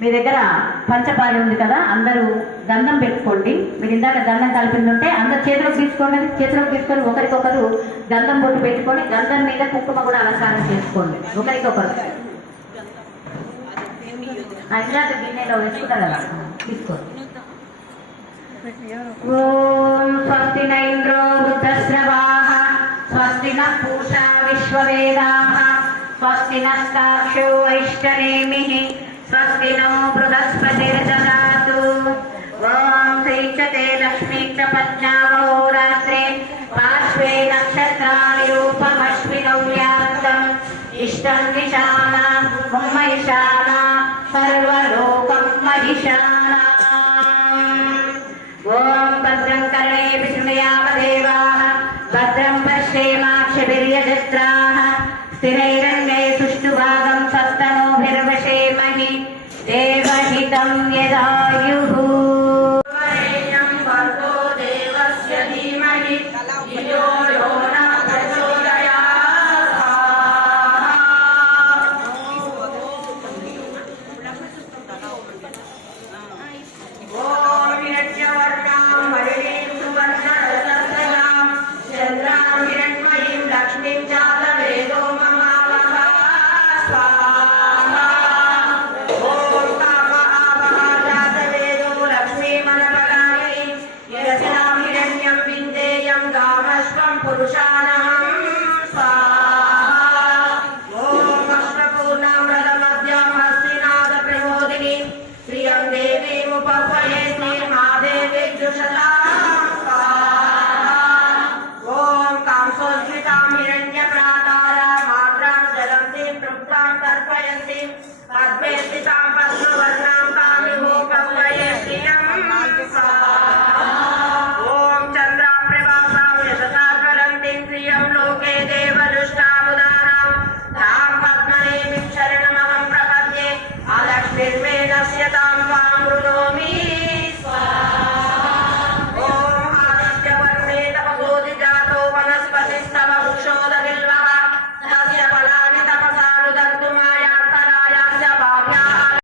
మీ దగ్గర పంచపాలి ఉంది కదా, అందరూ గంధం పెట్టుకోండి. మీరు ఇందాక గంధం కలిపింది ఉంటే అందరు చేతిలోకి తీసుకోండి. చేతిలోకి తీసుకొని ఒకరికొకరు గంధం బొట్టు పెట్టుకొని గంధం మీద కుంకుమ కూడా అలంకారం చేసుకోండి ఒకరికొకరు. ఇందాక గిన్నెలో వేసుకుంటారు కదా, తీసుకోండి. ఓం స్వస్తి న ఇంద్రో వృద్ధశ్రవాః స్వస్తి న పూషా విశ్వవేదాః స్వస్తి నస్తాక్షో వైష్ణవేమిః స్వస్తి నో బృహస్పతిర్దదాతు. ఓం శ్రీచతే లక్ష్మీ చ పద్మావహోరాత్రే పార్శ్వే నక్షత్రాణి రూపమశ్వినౌ వ్యాప్తం ఇష్టం నిశానా మహిషానా సర్వలోకం మహిషానా. ఓం భద్రం కర్ణేభిः శృణుయామదేవాः భద్రం పశ్యేమాక్షభిర్యజత్రాः స్థిరైరంగైः సుష్ठुभागं स्वस्तनूभिर्वशेमहि देवहितं यदा